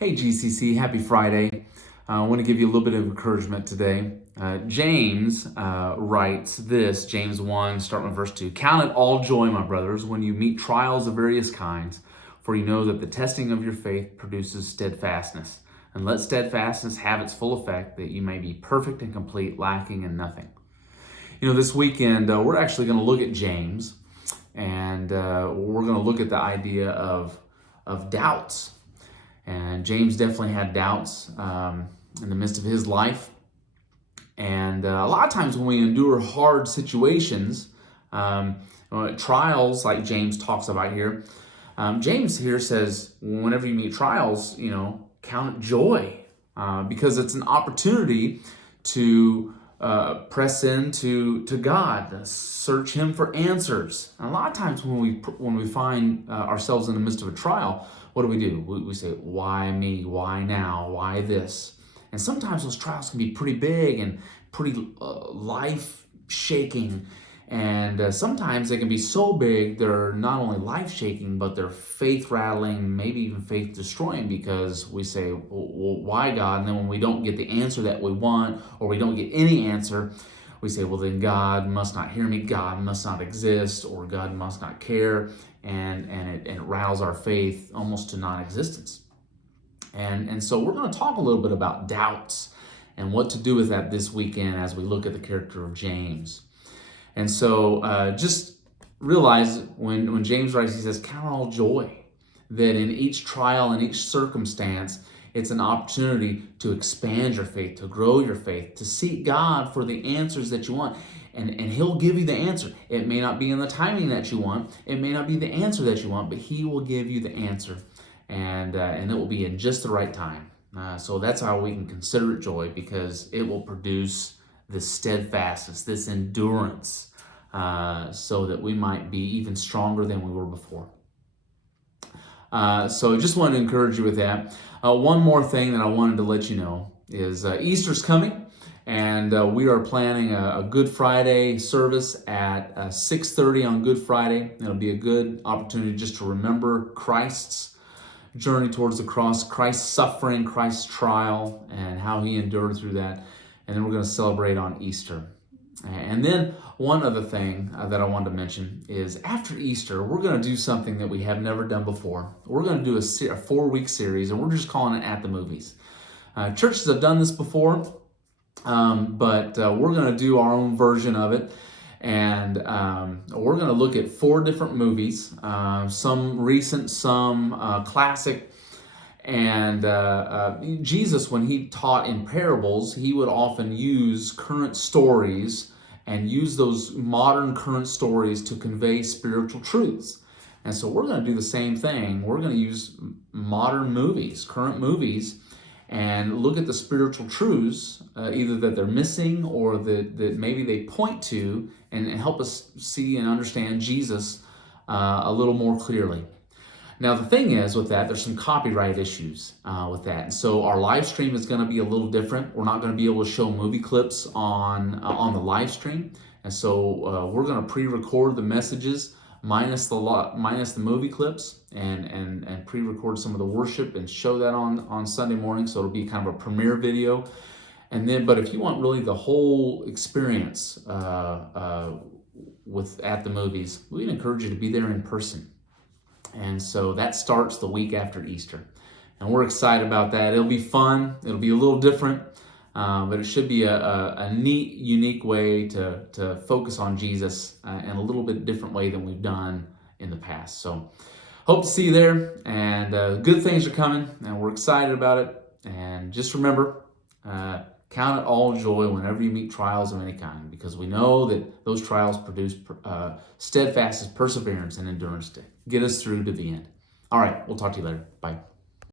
Hey GCC, happy Friday. I want to give you a little bit of encouragement today. James writes this, James 1, starting with verse 2. Count it all joy, my brothers, when you meet trials of various kinds, for you know that the testing of your faith produces steadfastness. And let steadfastness have its full effect, that you may be perfect and complete, lacking in nothing. This weekend, we're actually going to look at James, and we're going to look at the idea of doubts. And James definitely had doubts in the midst of his life. And a lot of times when we endure hard situations, trials like James talks about here, James here says, whenever you meet trials, count it joy because it's an opportunity to press into God, search Him for answers. And a lot of times when we find ourselves in the midst of a trial, what do? We say, why me? Why now? Why this? And sometimes those trials can be pretty big and pretty life-shaking. And sometimes they can be so big, they're not only life-shaking, but they're faith-rattling, maybe even faith-destroying, because we say, well, why God? And then when we don't get the answer that we want, or we don't get any answer, we say, well, then God must not hear me, God must not exist, or God must not care, and it rattles our faith almost to non-existence. And so we're going to talk a little bit about doubts and what to do with that this weekend as we look at the character of James. And so just realize when James writes, he says, count all joy, that in each trial, in each circumstance, it's an opportunity to expand your faith, to grow your faith, to seek God for the answers that you want. And He'll give you the answer. It may not be in the timing that you want. It may not be the answer that you want, but He will give you the answer. And it will be in just the right time. So that's how we can consider it joy, because it will produce this steadfastness, this endurance, so that we might be even stronger than we were before. So I just wanted to encourage you with that. One more thing that I wanted to let you know is Easter's coming, and we are planning a Good Friday service at 6:30 on Good Friday. It'll be a good opportunity just to remember Christ's journey towards the cross, Christ's suffering, Christ's trial, and how He endured through that. And then we're going to celebrate on Easter. And then one other thing that I wanted to mention is after Easter, we're going to do something that we have never done before. We're going to do a 4-week series, and we're just calling it At the Movies. Churches have done this before, but we're going to do our own version of it. And we're going to look at 4 different movies, some recent, some classic. And Jesus, when He taught in parables, He would often use current stories and use those modern current stories to convey spiritual truths. And so we're going to do the same thing. We're going to use modern movies, current movies, and look at the spiritual truths, either that they're missing or that maybe they point to, and help us see and understand Jesus a little more clearly. Now, the thing is with that, there's some copyright issues with that. And so our live stream is going to be a little different. We're not going to be able to show movie clips on the live stream. And so we're going to pre-record the messages minus the movie clips and pre-record some of the worship and show that on Sunday morning. So it'll be kind of a premiere video. And then, but if you want really the whole experience with At the Movies, we'd encourage you to be there in person. And so that starts the week after Easter. And we're excited about that. It'll be fun. It'll be a little different, but it should be a neat, unique way to focus on Jesus in a little bit different way than we've done in the past. So hope to see you there. And good things are coming, and we're excited about it. And just remember, count it all joy whenever you meet trials of any kind, because we know that those trials produce steadfastness, perseverance, and endurance to get us through to the end. All right, we'll talk to you later. Bye.